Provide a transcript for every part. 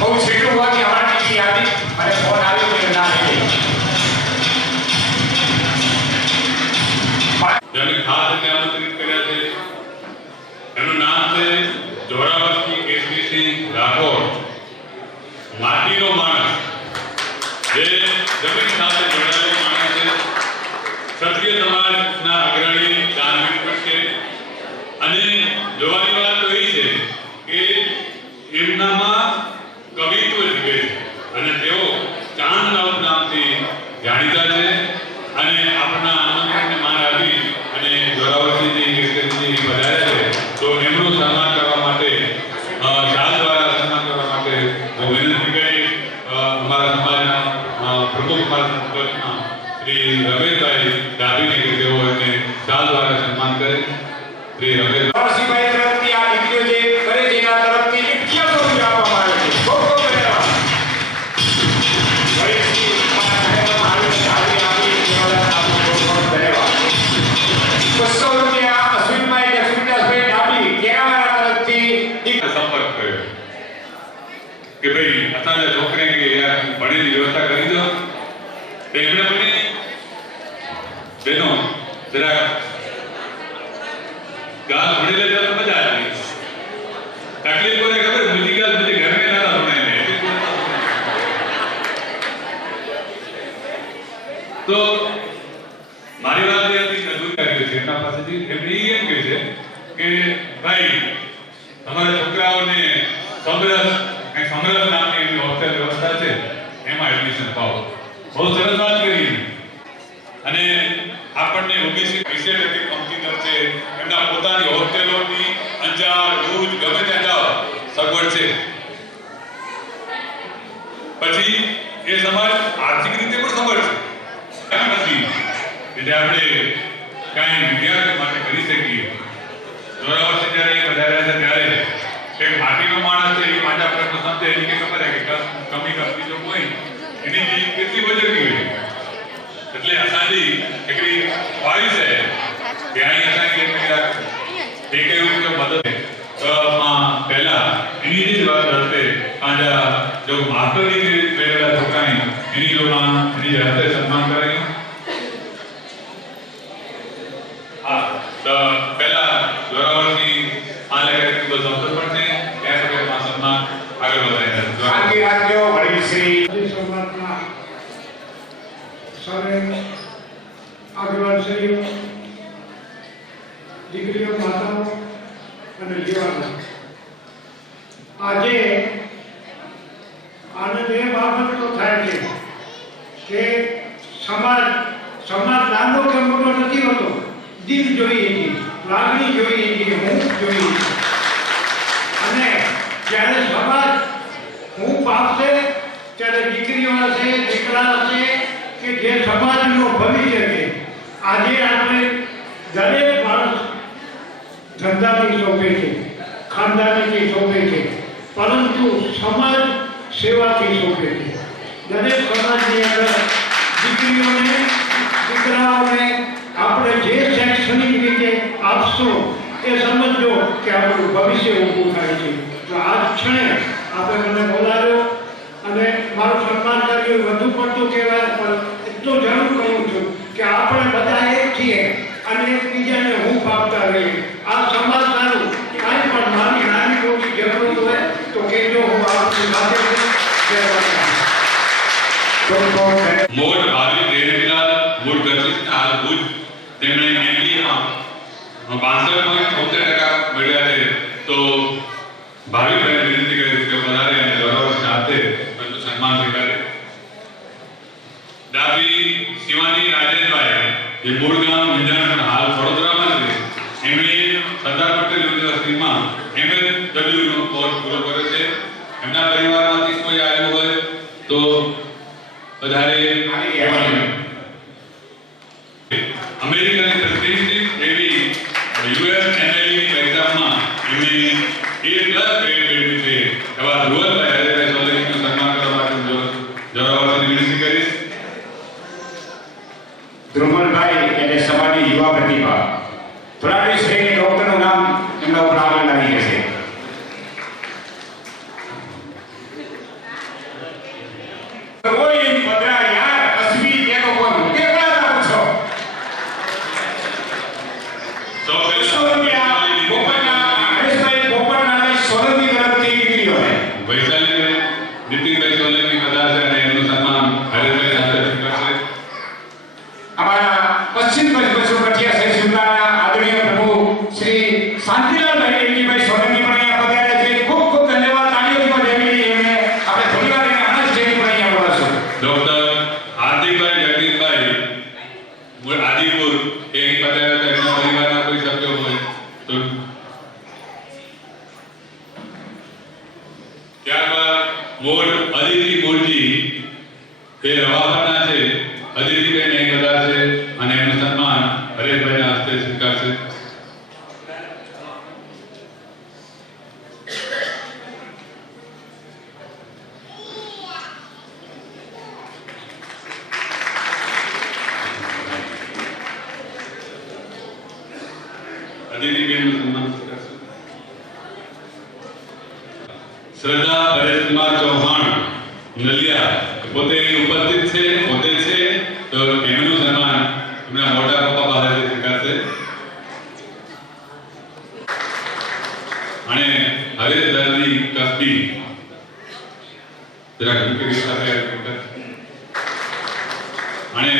બહુ છેટું હોવાથી અમારા ટીચી આવી અને ફોન આવ્યો કે ના લઈ ગઈ. જેને ખાસ રીતે આમંત્રિત કર્યા છે એનું નામ છે જોરાવરસિંહ કેસરીસિંહ રાઠોડ. માટીનો માણસ, જે જમીન સાથે જોડાયેલો માણસ છે, ક્ષત્રિય સમાજના અગ્રણી ધાર્મિક પણ છે. અને જોવાની વાત તો એ છે કે એમનામાં કવિત્વ જીવે છે અને તેઓ ચાંદલાલ નામથી જાણીતા છે. અને આપણા આમંત્રણને માન આપી અને જોરાવરસિંહજી કેસરીસિંહ પધાર્યા છે, તો એમનું સન્માન કરવા માટે શાલ દ્વારા સન્માન કરવા માટે હું વિનંતી કરીશ અમારા સમાજના પ્રમુખ માર્ગદર્શકના શ્રી રમેશભાઈ ડાભીને કે તેઓ એમને શાલ દ્વારા સન્માન કરે. શ્રી રમેશભાઈ તરફથી આ દીકરીઓ જે કરે છે એના તરફથી 100 રૂપિયા આપવામાં આવે છે. બહુ બહુ ધન્યવાદ. કે ભાઈ અત્યારે છોકરે કે યાર ભણેલી વ્યવસ્થા કરી દો. તો એમણે મને બેનો જરા ગાલ ભણી લેજો તો મજા આવી. તકલીફ કોને ખબર? મુજી ગાલ મુજી ઘર में ना होने. તો મારી વાત એ હતી કે અદભુત કાર્ય છે એમના પાસેથી. એમને એમ કહે છે કે ભાઈ તમારા છોકરાઓને સમરસ નામની એમની હોસ્ટેલ વ્યવસ્થા છે, એમાં એડમિશન પાવો. બહુ સરસ વાત કરી. અને આપણને ઓબીસી 20% કંપની છે, એમના પોતાની હોસ્ટેલોની અંજાર ભુજ ગમે ત્યાં જાઓ સગવડ છે. પછી એ સમાજ આર્થિક રીતે પણ સગવડ છે. એમ નથી કે જે આપણે કાંઈ વિદ્યાર્થીઓ માટે કરી શકીએ. જોરાવરસિંહ જ્યારે પધાર્યા છે ત્યારે એક માટીનો માણસ છે, એ માજા પ્રશ્ન સમજે એની કે ખબર છે કે કમી કસ્તી જો કોઈ એની જીત કેટલી વજરતી હોય. એટલે અસાંજી हिकिड़ी ख्वाहिश है कि हाणे असांखे जेके जो मदद तो मां पहला इन्हीं जी बात करते पंहिंजा जो मास्टरी जे मेळेला छोकिरा आहिनि इन्हीं जो मां इन्हीं जे हथे सन्मान करायूं. हाँ तो पहला जोरावरसिंह आले करे तो संसद पण છે ત્યાં સુધી માं સન્માન આગળ વધારીએ. આગે રાજ્યો વડીલ શ્રી સમાજના સરે આગેવાન શ્રીઓ, દીકરીઓ, માતાઓ અને યુવાનો, આજે આનંદ એ બાબતનો થાય છે કે સમાજ નાનો કે મોટો નથી હોતો. દિલ જોઈએ છે, લાગણી જોઈએ છે, હું જોઈએ છે. અને જ્યારે સમાજ હું પામશે ત્યારે દીકરીઓ હશે, દીકરા હશે કે જે સમાજનું ભવિષ્ય છે. આજે આપણે દરેક માણસ ધંધાથી શોભે છે, ખાનદાનીથી શોભે છે, પરંતુ સમાજ સેવાથી શોભે છે. દરેક સમાજની અંદર દીકરીઓને, દીકરાઓને આપણે જે શૈક્ષણિક રીતે આપશો એ સમજો કે આપણું ભવિષ્ય ઊભું થાય છે. તો આ ક્ષણે આપણે મને બોલાવ્યો અને મારું સન્માન કર્યું. વધુ પડતું કહેવાય પણ એટલું જરૂર કહું છું કે આપણે બધા એક છીએ અને એકબીજાને હું પામતા રહીએ. આ સમાજ સારું કાંઈ પણ મારી નાની મોટી જરૂર હોય તો કહેજો, હું આપની સાથે મોટ ભાવી દેવીલાલ મૂળ ગતિના હાલ ભુજ તેમણે એમબીએમાં 62.73% મેળવ્યા છે. તો ભાવિભાઈ વિનંતી કરી કે વધારે અને જોરાવરસિંહ સાથે સન્માન સ્વીકારે. ડાબી શિવાની રાજેશભાઈ જે મૂળ ગામ વિંજાણ હાલ વડોદરામાં છે, એમણે સરદાર પટેલ યુનિવર્સિટીમાં MSW નો કોર્સ પૂરો કર્યો છે. એમના પરિવારમાંથી કોઈ આવ્યું હોય તો વધારે અમેરિકાની પ્રતિષ્ઠિત એવી USMLE એક્ઝામમાં એમણે A+ ગ્રેડ મેળવ્યું છે. એવા ધ્રુવભાઈ હરેભાઈ સોલંકીનું સન્માન કરવા માટે જોરાવરસિંહની વિનંતી કરીશ. ધ્રુવભાઈ એટલે સમાજની યુવા પ્રતિભા. થોડા શ્રેણી ડોક્ટરનું નામ એમના ઉપર આગળ લાવી જશે. વૈશાલી નીતિનભાઈ સોલંકી પધારશે અને એમનું સન્માન હરેશભાઈ સાથે કરશે. અમારા પશ્ચિમ કચ્છ કઠિયા શહેર જિલ્લાના આદરણીય પ્રભુ શ્રી શાંતિલાલભાઈ દેવજીભાઈ સોલંકી પણ અહીંયા પધાર્યા છે. ખૂબ ખૂબ ધન્યવાદ. તાળીઓથી વધાવી એમને આપણે થોડીવાર એને આનંદ સ્ટેજ પર અહીંયા બોલાવશું. ડોક્ટર હાર્દિકભાઈ જગદીશભાઈ આદિપુર એ અહીં પધાર્યા હતા. એમના પરિવારના કોઈ સભ્યો હોય તો. ત્યારબાદ મોડ અદિતિ મોરજી એ રવાપરના છે. અદિતિબેન અહીં પધારશે અને એમનું સન્માન હરેશભાઈના હસ્તે સ્વીકારશે. અદિતિબેનનું સન્માન સ્વીકારશે. શ્રદ્ધા પરેશકુમાર ચૌહાણ નલિયા પોતે ઉપસ્થિત છે, પોતે છે, તો એમનું સન્માન એમના મોટા પપ્પા પાસેથી સ્વીકારશે. અને હરેશ દર્દી કસ્બી જરા ઘંટી સાથે અને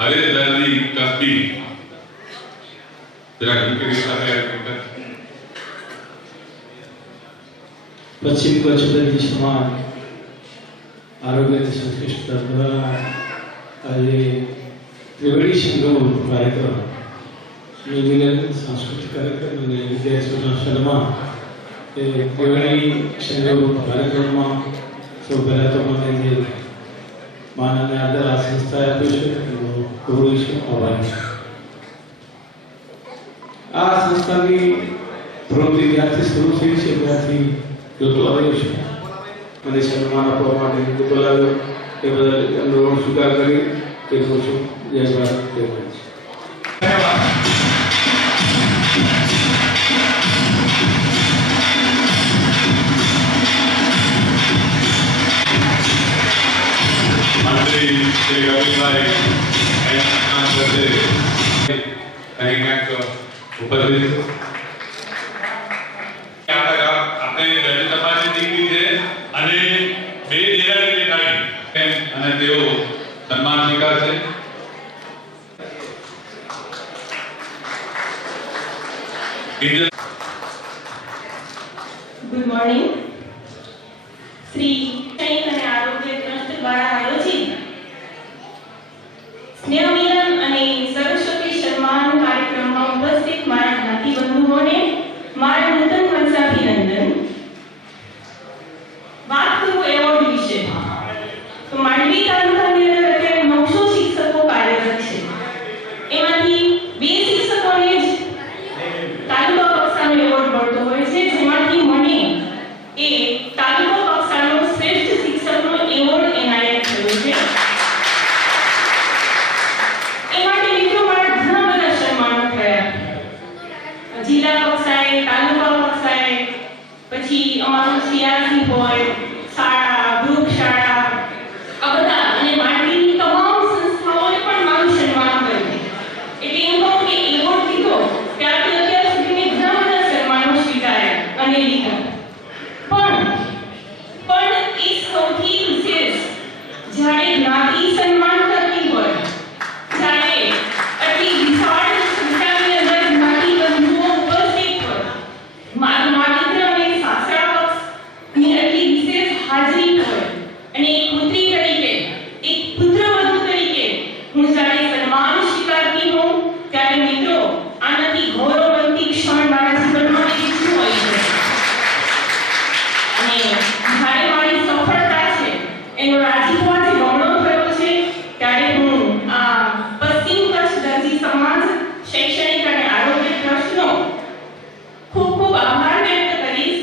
હરેશ દર્દી કસ્બી જરા ઘંટી સાથે પશ્ચિમ કચ્છ પ્રદેશ સમાજ આરોગ્યની સંશ્લિષ્ટતા દ્વારા આજે ત્રિવેણી સંગમ કાર્યક્રમ મિલન સાંસ્કૃતિક કાર્યક્રમ અને વિદ્યાર્થીઓના સન્માન એ ત્રિવેણી સંગમ કાર્યક્રમમાં સૌ પહેલાં તો મને જે માન અને આદર આ સંસ્થાએ આપ્યું છે એનો ખૂબ આભાર છે. આ સંસ્થાની પ્રવૃત્તિ જ્યાંથી શરૂ થઈ છે ત્યાંથી જોતો આવ્યો છે અને સન્માન આપવા માટે બોલાવ્યો એ બદલ એમનો ઋણ સ્વીકાર કરી તે કહું છું. જય ભારત, જય ભારત. ધન્યવાદ. મંત્રી શ્રી રવિભાઈ એમના સન્માન કરશે. અહીં ક્યાંક ઉપસ્થિત આપણે દલિત સમાજની દીકરી છે અને બે દેરાણી જેઠાણી અને તેઓ સન્માન સ્વીકારશે. Good morning. શ્રી સૈનિક અને આરોગ્ય ટ્રસ્ટ દ્વારા આયોજિત સ્નેહ મિલન અને સરસ્વતી સન્માન કાર્યક્રમમાં ઉપસ્થિત મારા જ્ઞાતિ બંધુઓને મારા નૂતન વર્ષાભિનંદન. વાત કરું એવોર્ડ વિશે તો માંડવી તાલુકાની અંદર અત્યારે 900 શિક્ષકો કાર્યરત છે. એમાંથી 2 શિક્ષકોને જ તાલુકા કક્ષાનો એવોર્ડ મળતો હોય છે, જેમાંથી મને એ તાલુકા કક્ષાનો શ્રેષ્ઠ શિક્ષકનો એવોર્ડ એનાયત થયો છે. એ માટે મિત્રો મારા ઘણા બધા સન્માનો થયા. જિલ્લા કક્ષાએ, તાલુકા કક્ષાએ, પછી અમારું સીઆરસી હોય, શાળા, ગ્રુપ શાળા, આ બધા અને માંડવીની તમામ સંસ્થાઓએ પણ મારું સન્માન કર્યું. એટલે એમ કહું કે એવોર્ડ લીધો ત્યારથી અત્યાર સુધી મેં ઘણા બધા સન્માનો સ્વીકાર્યા અને લીધા. પણ એ સૌથી વિશેષ જ્યારે જ્ઞાતિ સન્માન કરતી હોય, જ્યારે આટલી વિશાળ સંખ્યાની અંદર જ્ઞાતિ બંધુઓ ઉપસ્થિત હોય, માત્ર અને સાસરા પક્ષની આટલી વિશેષ હાજરી હોય અને એક પુત્રી તરીકે, એક પુત્રવધુ તરીકે હું જ્યારે સન્માન સ્વીકારતી હોઉં ત્યારે મિત્રો આનાથી ગૌરવવંતી ક્ષણ મારા જીવનમાં શું હોય છે. અને જ્યારે મારી સફળતા છે એનો રાજીપો આજે બમણો થયો છે ત્યારે હું આ પશ્ચિમ કચ્છ દરજી સમાજ શૈક્ષણિક અને આરોગ્ય ટ્રસ્ટનો ખૂબ ખૂબ આભાર વ્યક્ત કરીશ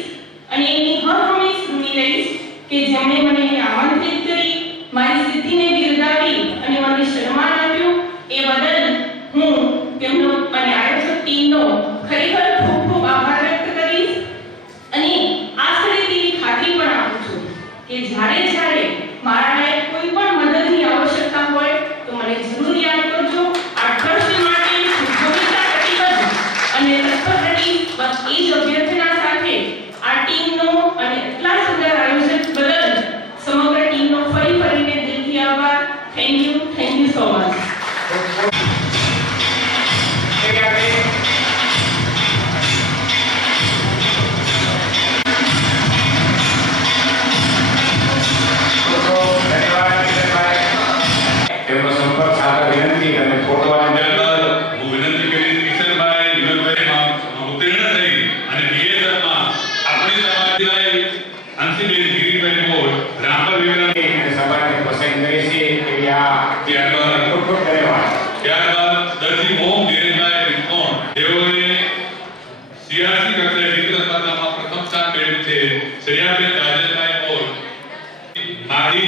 અને એની હરહંમેશ ઋણી રહીશ કે જેમણે મને આમંત્રિત કરી, મારી સિદ્ધિને બિરદાવી અને મને સન્માન આપ્યું. એ બદલ હું તેમનો અને આયોજક ટીમનો ખરેખર ખૂબ ખૂબ આભાર વ્યક્ત કરીશ. અને આખરે તેવી ખાતરી પણ આપું છું કે જ્યારે મારા લાયક કોઈ પણ મદદની આવશ્યકતા હોય તો મને જરૂર યાદ કરજો. આ ટ્રસ્ટ માટે ભૂમિકા કટિબદ્ધ અને તત્પર રહી. બસ એ જ અભ્યર્થના સાથે આ ટીમનો અને એટલા સુંદર આયોજક રામપર વિજ્ઞાન અને સભાને પસંદ કરી છે એવી આ ત્યારબાદ ખૂબ ખૂબ ધન્યવાદ. દરજી ઓમ ધીરેનભાઈ વિકોણ તેઓએ સીઆરસી કક્ષાએ ચિત્ર સ્પર્ધામાં પ્રથમ સ્થાન મેળવ્યું છે. શ્રેયાબેન રાજેશભાઈ મોર મારી